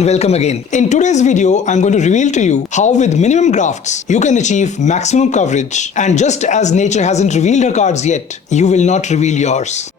and welcome again. In today's video, I'm going to reveal to you how with minimum grafts, you can achieve maximum coverage, and just as nature hasn't revealed her cards yet, you will not reveal yours.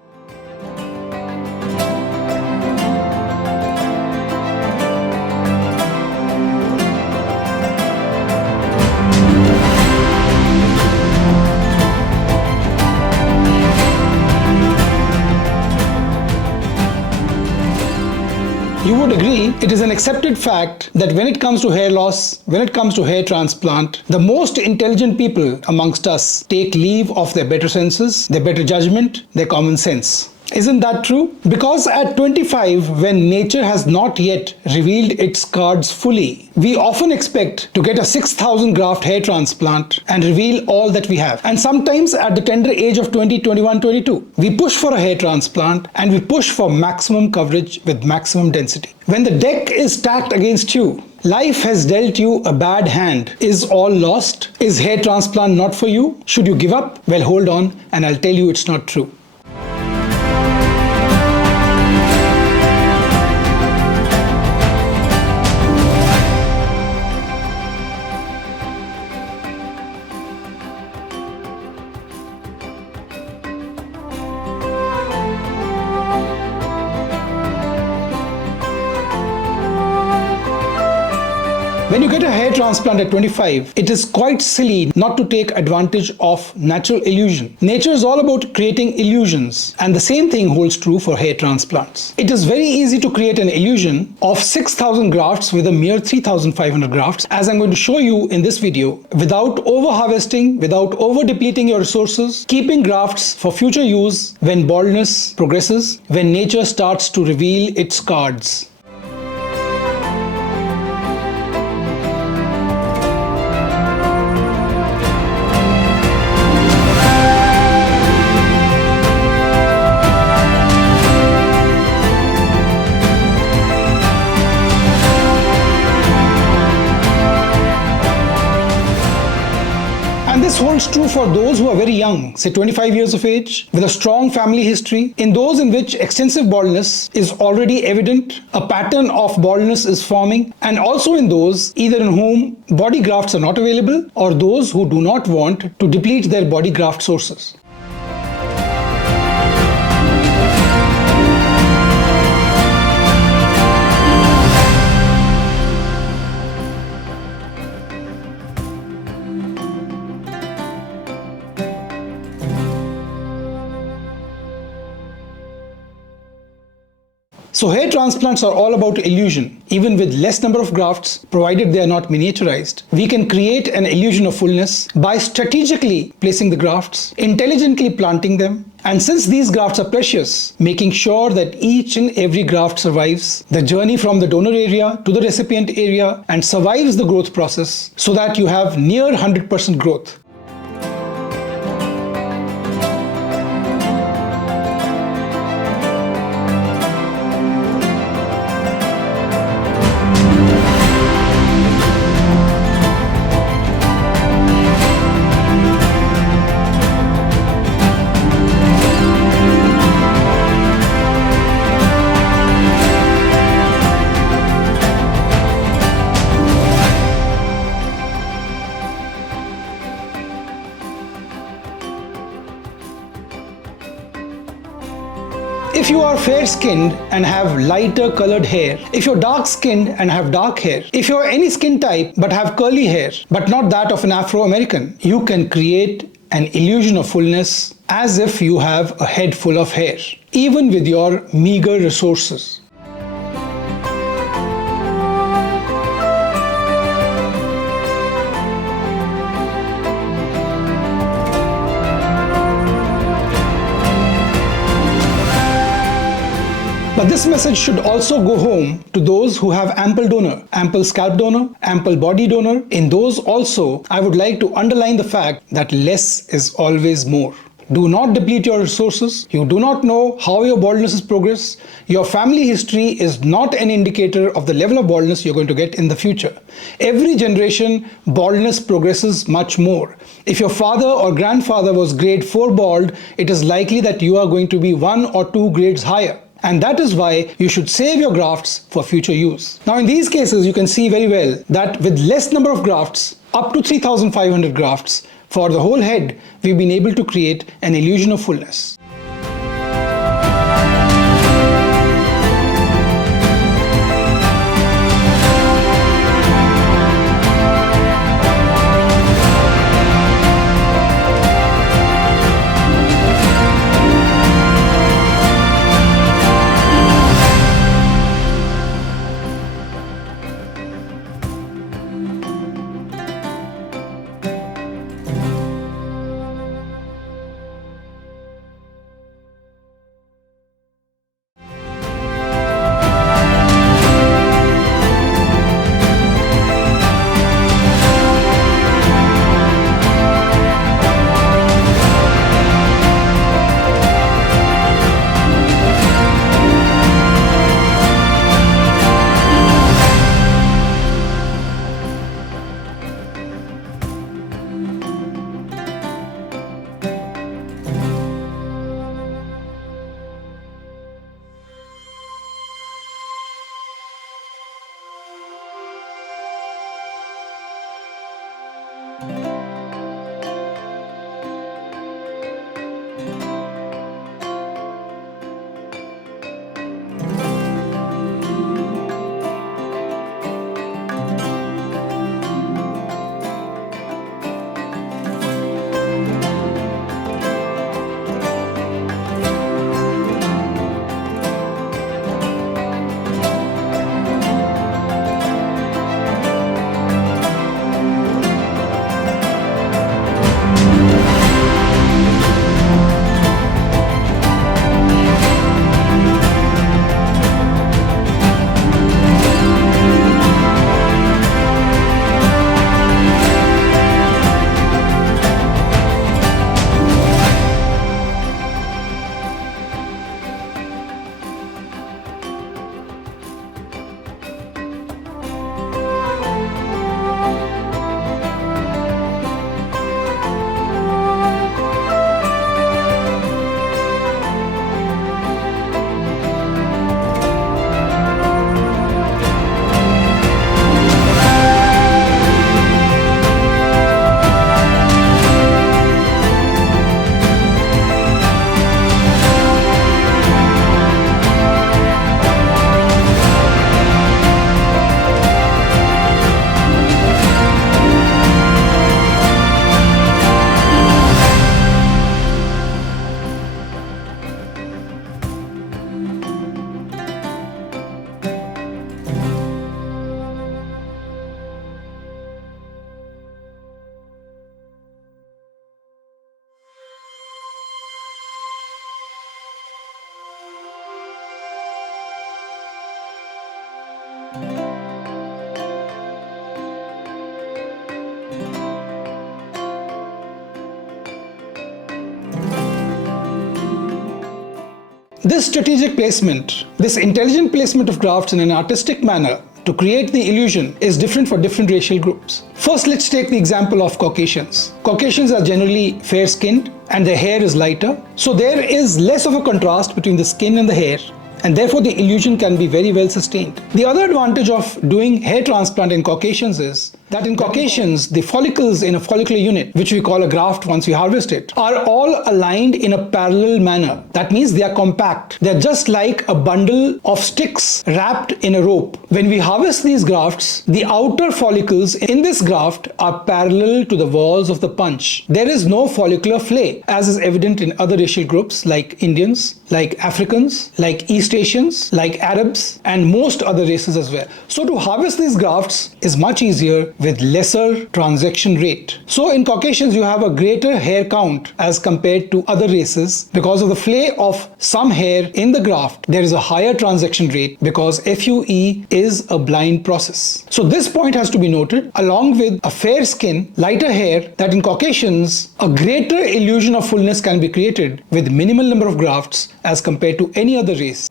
You would agree it is an accepted fact that when it comes to hair loss, when it comes to hair transplant, the most intelligent people amongst us take leave of their better senses, their better judgment, their common sense. Isn't that true? Because at 25, when nature has not yet revealed its cards fully, we often expect to get a 6,000 graft hair transplant and reveal all that we have. And sometimes at the tender age of 20, 21, 22, we push for a hair transplant and we push for maximum coverage with maximum density. When the deck is stacked against you, life has dealt you a bad hand. Is all lost? Is hair transplant not for you? Should you give up? Well, hold on and I'll tell you it's not true. When you get a hair transplant at 25, it is quite silly not to take advantage of natural illusion. Nature is all about creating illusions, and the same thing holds true for hair transplants. It is very easy to create an illusion of 6,000 grafts with a mere 3,500 grafts, as I'm going to show you in this video, without over-harvesting, without over-depleting your resources, keeping grafts for future use when baldness progresses, when nature starts to reveal its cards. And this holds true for those who are very young, say 25 years of age, with a strong family history, in those in which extensive baldness is already evident, a pattern of baldness is forming, and also in those either in whom body grafts are not available or those who do not want to deplete their body graft sources. So hair transplants are all about illusion. Even with less number of grafts, provided they are not miniaturized, we can create an illusion of fullness by strategically placing the grafts, intelligently planting them, and since these grafts are precious, making sure that each and every graft survives the journey from the donor area to the recipient area and survives the growth process so that you have near 100% growth. If you are fair-skinned and have lighter colored hair, if you're dark-skinned and have dark hair, if you're any skin type but have curly hair, but not that of an Afro-American, you can create an illusion of fullness as if you have a head full of hair, even with your meager resources. But this message should also go home to those who have ample donor, ample scalp donor, ample body donor. In those also, I would like to underline the fact that less is always more. Do not deplete your resources. You do not know how your baldness is progress. Your family history is not an indicator of the level of baldness you're going to get in the future. Every generation, baldness progresses much more. If your father or grandfather was grade 4 bald, it is likely that you are going to be 1 or 2 grades higher. And that is why you should save your grafts for future use. Now in these cases, you can see very well that with less number of grafts, up to 3,500 grafts, for the whole head, we've been able to create an illusion of fullness. This strategic placement, this intelligent placement of grafts in an artistic manner to create the illusion is different for different racial groups. First, let's take the example of Caucasians. Caucasians are generally fair-skinned and their hair is lighter. So there is less of a contrast between the skin and the hair, and therefore the illusion can be very well sustained. The other advantage of doing hair transplant in Caucasians is that in Caucasians, the follicles in a follicular unit, which we call a graft once we harvest it, are all aligned in a parallel manner. That means they are compact. They're just like a bundle of sticks wrapped in a rope. When we harvest these grafts, the outer follicles in this graft are parallel to the walls of the punch. There is no follicular flay, as is evident in other racial groups like Indians, like Africans, like East Asians, like Arabs, and most other races as well. So to harvest these grafts is much easier with lesser transaction rate. So in Caucasians, you have a greater hair count as compared to other races. Because of the flay of some hair in the graft, there is a higher transaction rate because FUE is a blind process. So this point has to be noted along with a fair skin, lighter hair, that in Caucasians, a greater illusion of fullness can be created with minimal number of grafts as compared to any other race.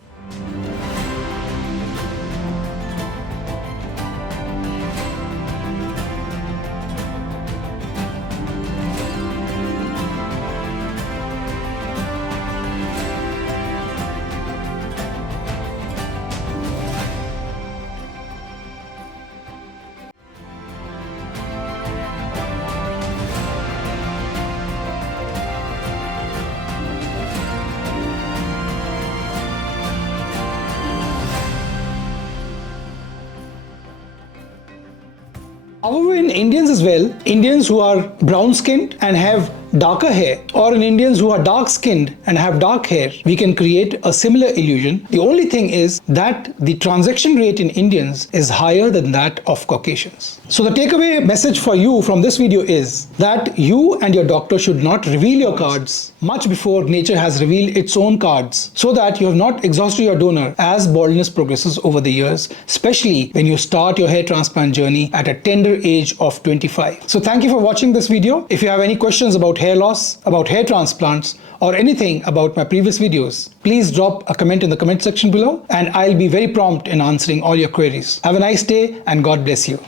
However, in Indians as well, Indians who are brown skinned and have darker hair, or in Indians who are dark skinned and have dark hair, we can create a similar illusion. The only thing is that the transaction rate in Indians is higher than that of Caucasians. So the takeaway message for you from this video is that you and your doctor should not reveal your cards much before nature has revealed its own cards, so that you have not exhausted your donor as baldness progresses over the years, especially when you start your hair transplant journey at a tender age of 25. So thank you for watching this video. If you have any questions about hair loss, about hair transplants, or anything about my previous videos, please drop a comment in the comment section below and I'll be very prompt in answering all your queries. Have a nice day and God bless you.